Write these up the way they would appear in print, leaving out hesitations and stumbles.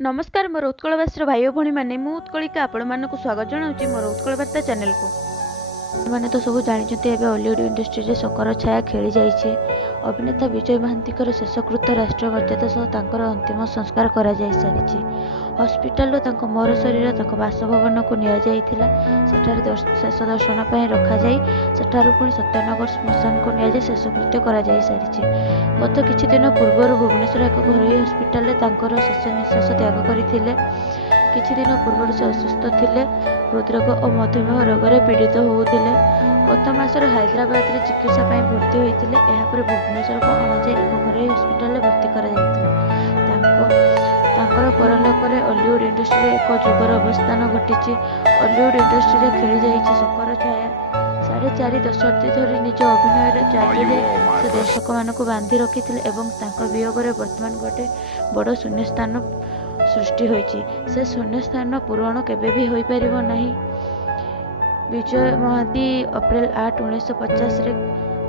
नमस्कार मोर उत्कलवासी भाई भौणी मैंने मु उत्कलिका आपण मानक स्वागत जनाऊँगी मोर उत्कल वार्ता चैनल को। मैंने तो सब जानते हॉलीवुड इंडस्ट्री रे शोकर छाया खेली जाइए। अभिनेता विजय महांती शेषकृत राष्ट्रीय मर्यादा सह अंतिम संस्कार करा जाई सारी। हस्पिटाल मर शरीर बासभवन को नियाजाइथिला। सेठारे शेष दर्शन पर रखा सेठारु पुणी सत्यनगर श्मशान को नियाजाई शेषकृत्य करा जाई सारी। गत किछि दिन पूर्व भुवनेश्वर एक घरोई हस्पिटाल शेष निश्वास त्याग करथिले। किछि दिन पूर्व से असुस्थ थिले, हृदरोग और मधुमेह रोग में पीड़ित होउथिले। गत मासर हैदराबाद रे चिकित्सा ପାଇଁ भर्ती होइथिले। एहा पर भुवनेश्वर को अणाजाई एक घरोई हस्पिटाल भर्ती करा जायतिला। तांकर परलोक रे हॉलीवुड इंडस्ट्री रे एक जुगर अवस्थान घटिछि। हॉलीवुड इंडस्ट्री रे खेली जाइछि शोकर छाया। 4.5 दशक धरी निज अभिनय जादुरे से दर्शक मानक बांधि रखिथिले एवं तांकर वियोग रे वर्तमान गोटे बड़ शून्यस्थान सृष्टि होइछि। से शून्यस्थान पूरण केबे भी होई परिबो नाही। विजय महांती अप्रैल 8, 1950 रे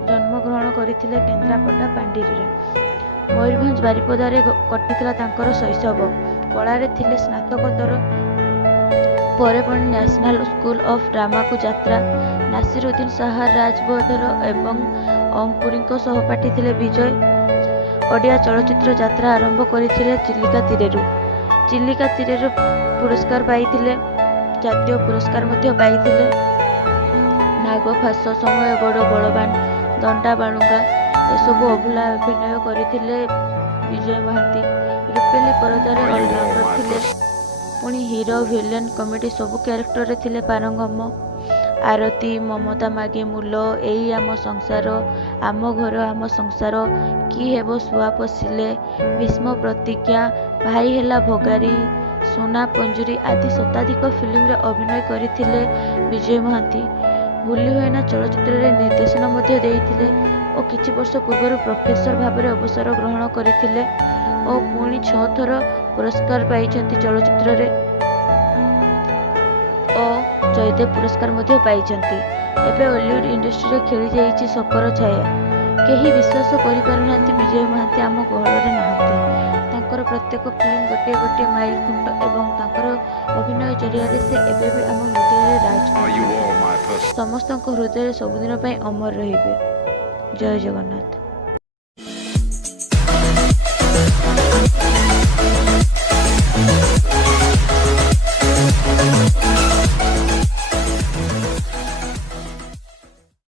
जन्म ग्रहण करथिले केन्द्रापड़ा पांडीरी रे। मयूरभंज बारिपदारे कटिथिला तांकर शैशव। कलारे थिले स्नातकोत्तर परे पण नेशनल स्कूल ऑफ ड्रामा को यात्रा। नासिरुद्दीन शाह राजबोधर एवं ओमपुरी सहपाठी थिले विजय। ओडिया चलचित्र यात्रा आरंभ करथिले चिलिका तीरेरु। चिलिका तीरेरु पुरस्कार पाइथिले। जातीय पुरस्कार मध्य पाइथिले। नागफास, समय बड़ बलवान, दंडा बाणुगा एसबू अभुला अभिनय करथिले विजय महांती। रूपेली परदारे ऑलराउंडर थिले। पुणी हीरो, विलेन, कॉमेडी सबु क्यारेक्टर रे थिले पारंगम। आरती, ममता मागे मूल, एई आम संसार, आम घर आम संसार, कि हेबो सुआ पशिले, भीष्म प्रतिज्ञा, भाई हेला भगारी, सोना पंजुरी आदि शताधिक फिल्म रे अभिनय करथिले विजय महांती। भूली होइना चलचित्र रे निर्देशन मध्य देइथिले और किछि वर्ष पूर्व प्रोफेसर भाव में अवसर ग्रहण करथिले और पुणी 6 थर पुरस्कार पाइछंती चलचित्र रे और जयदेव पुरस्कार मध्य पाइछंती। एबे हॉलीवुड इंडस्ट्री रे खेली जाइछि शोकर छाया। केही विश्वास करि पारुनांती विजय महांती आम गहଳରେ नाहांती। तांकर प्रत्येक फिल्म गोटे गोटे माइल खुंट एवं तांकर अभिनय जरिया से एबे भी आम हृदय राज करथि। समस्त हृदय सबुदिन अमर रहिबे। जय जगन्नाथ।